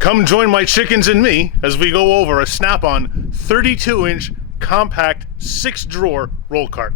Come join my chickens and me as we go over a Snap-on 32-inch compact 6-drawer roll cart.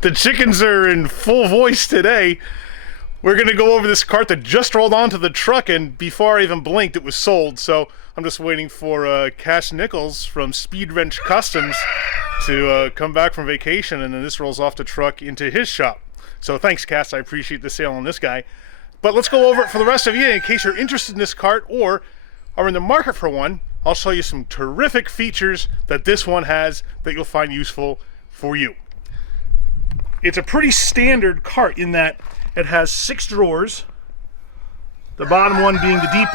The chickens are in full voice today. We're going to go over this cart that just rolled onto the truck, and before I even blinked, it was sold. So I'm just waiting for Cash Nichols from Speed Wrench Customs to come back from vacation, and then this rolls off the truck into his shop. So thanks, Cass. I appreciate the sale on this guy. But let's go over it for the rest of you in case you're interested in this cart or are in the market for one. I'll show you some terrific features that this one has that you'll find useful for you. It's a pretty standard cart in that it has 6 drawers, the bottom one being the deep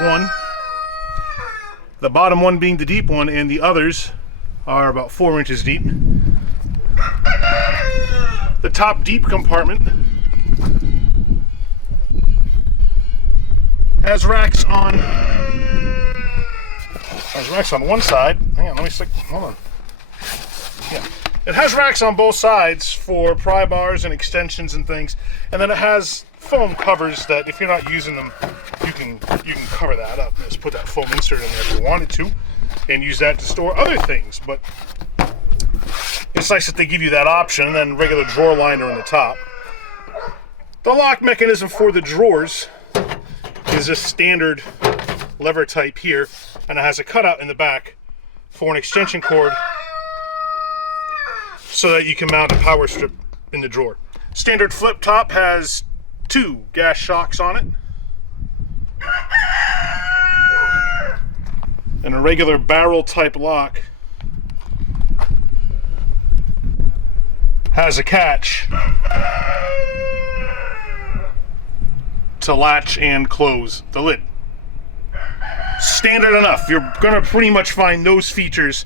one, and the others are about 4 inches deep. The top deep compartment has racks on one side. Hang on, let me stick, hold on. Yeah. It has racks on both sides for pry bars and extensions and things, and then it has foam covers that if you're not using them, you can cover that up. Just put that foam insert in there if you wanted to, and use that to store other things. But it's nice that they give you that option, and then regular drawer liner in the top. The lock mechanism for the drawers is a standard lever type here, and it has a cutout in the back for an extension cord, so that you can mount a power strip in the drawer. Standard flip top has 2 gas shocks on it. And a regular barrel type lock has a catch to latch and close the lid. Standard enough. You're gonna pretty much find those features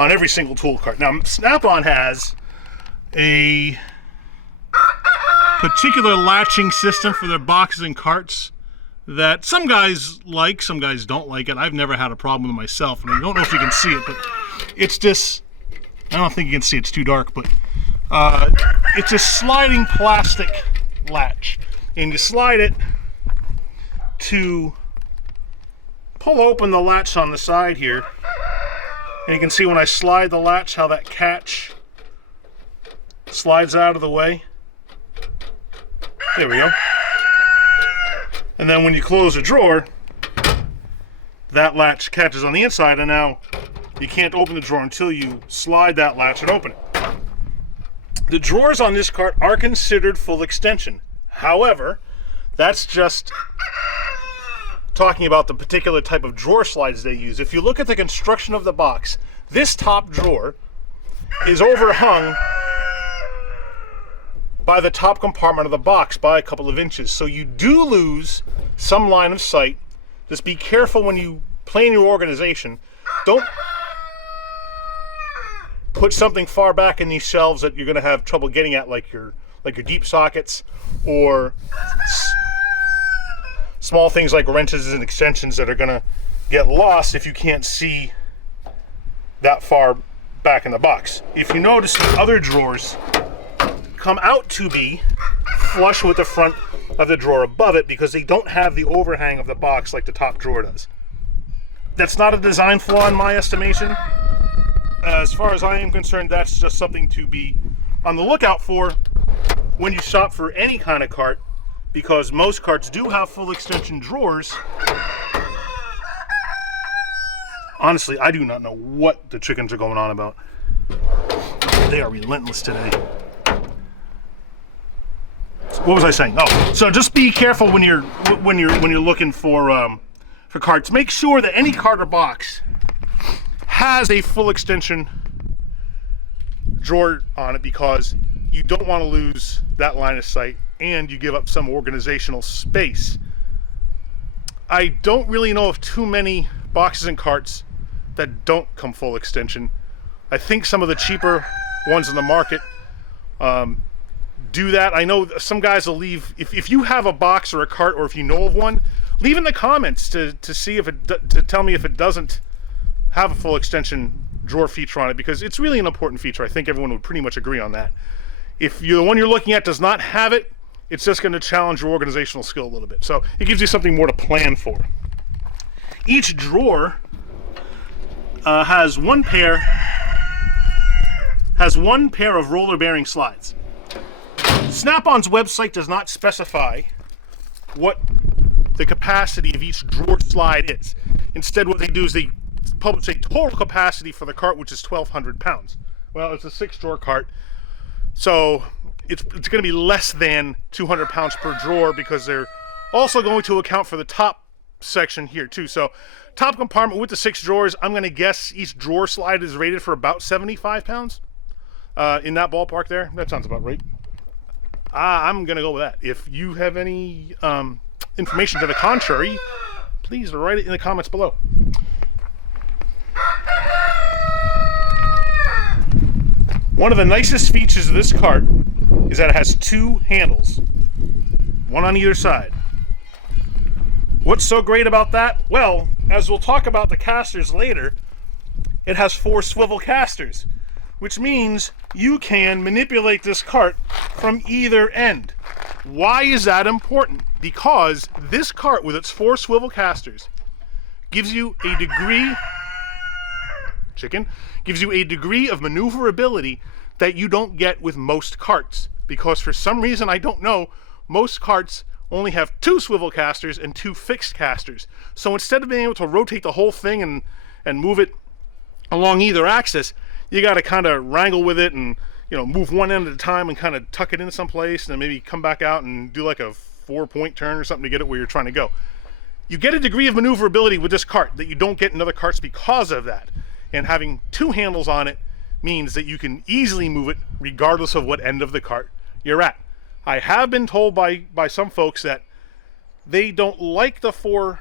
on every single tool cart. Now, Snap-on has a particular latching system for their boxes and carts that some guys like, some guys don't like it. I've never had a problem with it myself, and I don't know if you can see it, but it's this, I don't think you can see, it's too dark, but it's a sliding plastic latch, and you slide it to pull open the latch on the side here. And you can see when I slide the latch how that catch slides out of the way. There we go. And then when you close a drawer, that latch catches on the inside, and now you can't open the drawer until you slide that latch and open it. The drawers on this cart are considered full extension. However, that's just talking about the particular type of drawer slides they use. If you look at the construction of the box, this top drawer is overhung by the top compartment of the box by a couple of inches. So you do lose some line of sight. Just be careful when you plan your organization. Don't put something far back in these shelves that you're going to have trouble getting at, like your deep sockets, or small things like wrenches and extensions that are going to get lost if you can't see that far back in the box. If you notice, the other drawers come out to be flush with the front of the drawer above it because they don't have the overhang of the box like the top drawer does. That's not a design flaw in my estimation. As far as I am concerned, that's just something to be on the lookout for when you shop for any kind of cart, because most carts do have full extension drawers. Honestly, I do not know what the chickens are going on about. They are relentless today. What was I saying? Oh, so just be careful when you're looking for carts. Make sure that any cart or box has a full extension drawer on it, because you don't want to lose that line of sight, and you give up some organizational space. I don't really know of too many boxes and carts that don't come full extension. I think some of the cheaper ones in the market do that. I know some guys will leave, if you have a box or a cart, or if you know of one, leave in the comments to see if to tell me if it doesn't have a full extension drawer feature on it, because it's really an important feature. I think everyone would pretty much agree on that. If the one you're looking at does not have it, it's just going to challenge your organizational skill a little bit. So it gives you something more to plan for. Each drawer has one pair of roller bearing slides. Snap-on's website does not specify what the capacity of each drawer slide is. Instead, what they do is they publish a total capacity for the cart, which is 1,200 pounds. Well, it's a 6-drawer cart, so it's going to be less than 200 pounds per drawer, because they're also going to account for the top section here too. So top compartment with the 6 drawers, I'm going to guess each drawer slide is rated for about 75 pounds. In that ballpark there. That sounds about right. I'm going to go with that. If you have any information to the contrary, please write it in the comments below. One of the nicest features of this cart is that it has 2 handles, one on either side. What's so great about that? Well, as we'll talk about the casters later, it has 4 swivel casters, which means you can manipulate this cart from either end. Why is that important? Because this cart with its 4 swivel casters gives you a degree of maneuverability that you don't get with most carts, because for some reason I don't know, most carts only have 2 swivel casters and 2 fixed casters. So instead of being able to rotate the whole thing and move it along either axis, you got to kind of wrangle with it and, you know, move one end at a time and kind of tuck it into someplace, and then maybe come back out and do like a 4-point turn or something to get it where you're trying to go. You get a degree of maneuverability with this cart that you don't get in other carts because of that. And having 2 handles on it means that you can easily move it regardless of what end of the cart you're at. I have been told by some folks that they don't like the 4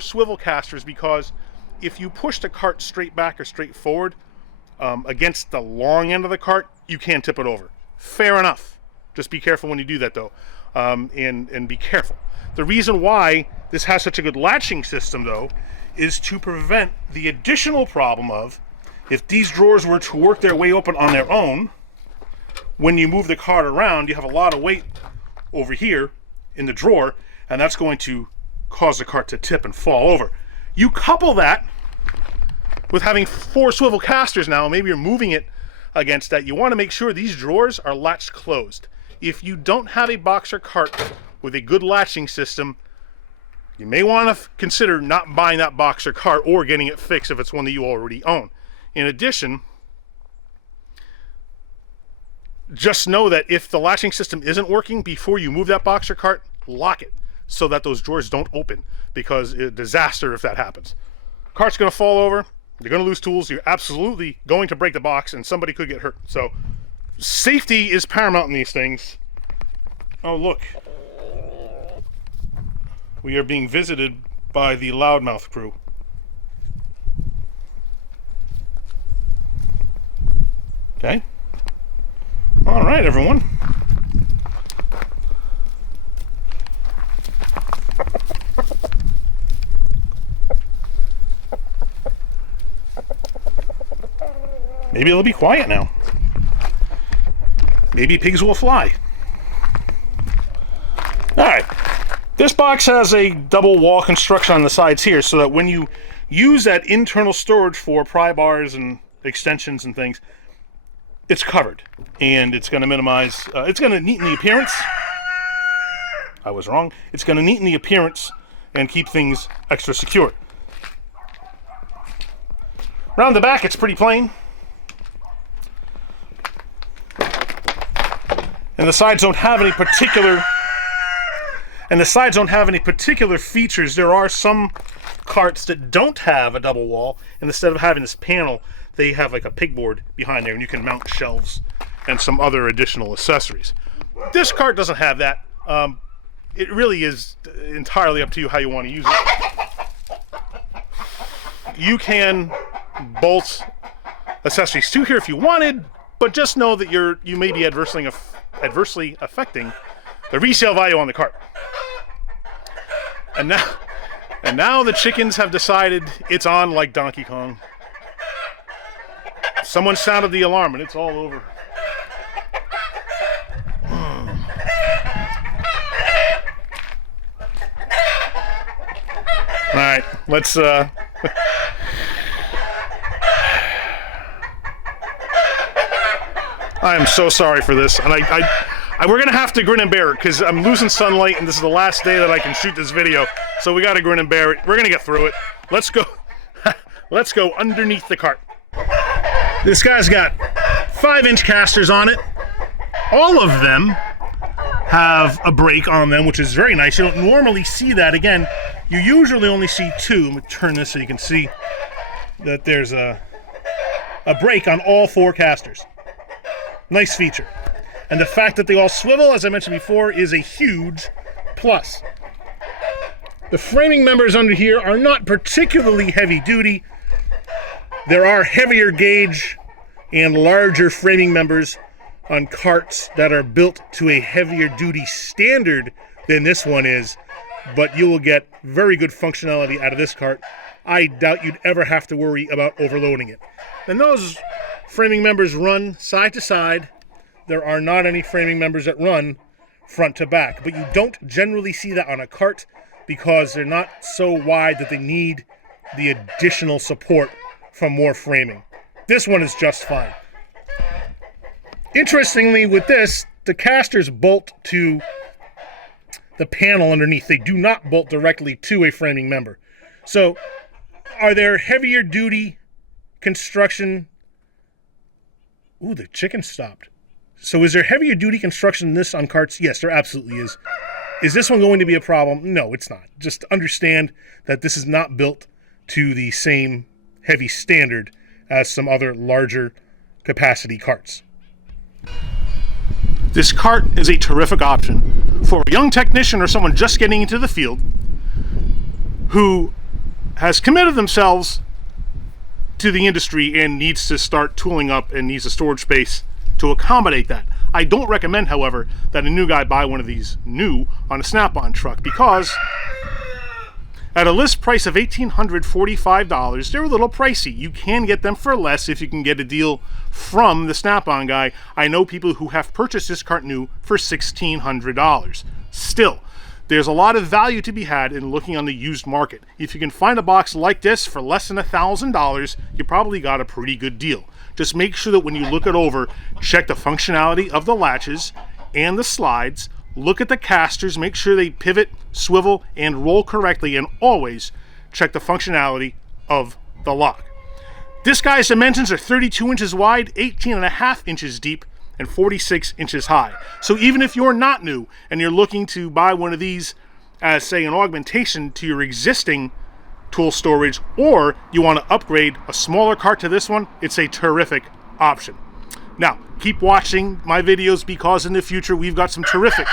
swivel casters, because if you push the cart straight back or straight forward against the long end of the cart, you can tip it over. Fair enough. Just be careful when you do that, though, and be careful. The reason why this has such a good latching system, though, is to prevent the additional problem of, if these drawers were to work their way open on their own, when you move the cart around, you have a lot of weight over here in the drawer, and that's going to cause the cart to tip and fall over. You couple that with having 4 swivel casters now, maybe you're moving it against that. You want to make sure these drawers are latched closed. If you don't have a boxer cart with a good latching system, you may want to consider not buying that boxer cart or getting it fixed if it's one that you already own. In addition, just know that if the latching system isn't working, before you move that boxer cart, lock it so that those drawers don't open, because it's a disaster if that happens. Cart's going to fall over, you're going to lose tools, you're absolutely going to break the box, and somebody could get hurt. So safety is paramount in these things. Oh, look. We are being visited by the loudmouth crew. Okay. All right, everyone. Maybe it'll be quiet now. Maybe pigs will fly. All right. This box has a double wall construction on the sides here, so that when you use that internal storage for pry bars and extensions and things, it's covered, and it's going to minimize, it's going to neaten the appearance. I was wrong. It's going to neaten the appearance and keep things extra secure. Around the back, it's pretty plain. And the sides don't have any particular features. There are some carts that don't have a double wall, and instead of having this panel, they have like a pegboard behind there, and you can mount shelves and some other additional accessories. This cart doesn't have that. It really is entirely up to you how you want to use it. You can bolt accessories to here if you wanted, but just know that you may be adversely affecting the resale value on the cart. And now the chickens have decided it's on like Donkey Kong. Someone sounded the alarm and it's all over. All right, let's I am so sorry for this, and we're gonna have to grin and bear it because I'm losing sunlight, and this is the last day that I can shoot this video. So we gotta grin and bear it. We're gonna get through it. Let's go. Let's go underneath the cart. This guy's got 5-inch casters on it. All of them have a brake on them, which is very nice. You don't normally see that. Again, you usually only see 2. Let me turn this so you can see that there's a brake on all 4 casters. Nice feature. And the fact that they all swivel, as I mentioned before, is a huge plus. The framing members under here are not particularly heavy duty. There are heavier gauge and larger framing members on carts that are built to a heavier duty standard than this one is, but you will get very good functionality out of this cart. I doubt you'd ever have to worry about overloading it. And those framing members run side to side. There are not any framing members that run front to back, but you don't generally see that on a cart because they're not so wide that they need the additional support from more framing. This one is just fine. Interestingly, with this, the casters bolt to the panel underneath. They do not bolt directly to a framing member. So, are there heavier duty construction? Ooh, the chicken stopped. So is there heavier duty construction than this on carts? Yes, there absolutely is. Is this one going to be a problem? No, it's not. Just understand that this is not built to the same heavy standard as some other larger capacity carts. This cart is a terrific option for a young technician or someone just getting into the field who has committed themselves to the industry and needs to start tooling up and needs a storage space to accommodate that. I don't recommend, however, that a new guy buy one of these new on a Snap-on truck because at a list price of $1,845, they're a little pricey. You can get them for less if you can get a deal from the Snap-on guy. I know people who have purchased this cart new for $1,600. Still, there's a lot of value to be had in looking on the used market. If you can find a box like this for less than $1,000, you probably got a pretty good deal. Just make sure that when you look it over, check the functionality of the latches and the slides. Look at the casters, make sure they pivot, swivel, and roll correctly, and always check the functionality of the lock. This guy's dimensions are 32 inches wide, 18.5 inches deep, and 46 inches high. So even if you're not new and you're looking to buy one of these as, say, an augmentation to your existing tool storage, or you want to upgrade a smaller cart to this one, it's a terrific option. Now, keep watching my videos because in the future we've got some terrific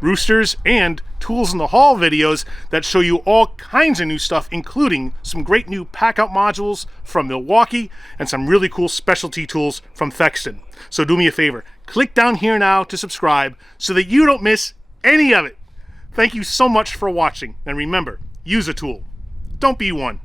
roosters and tools in the haul videos that show you all kinds of new stuff, including some great new pack-out modules from Milwaukee and some really cool specialty tools from Thexton. So do me a favor, click down here now to subscribe so that you don't miss any of it. Thank you so much for watching, and remember, use a tool. Don't be one.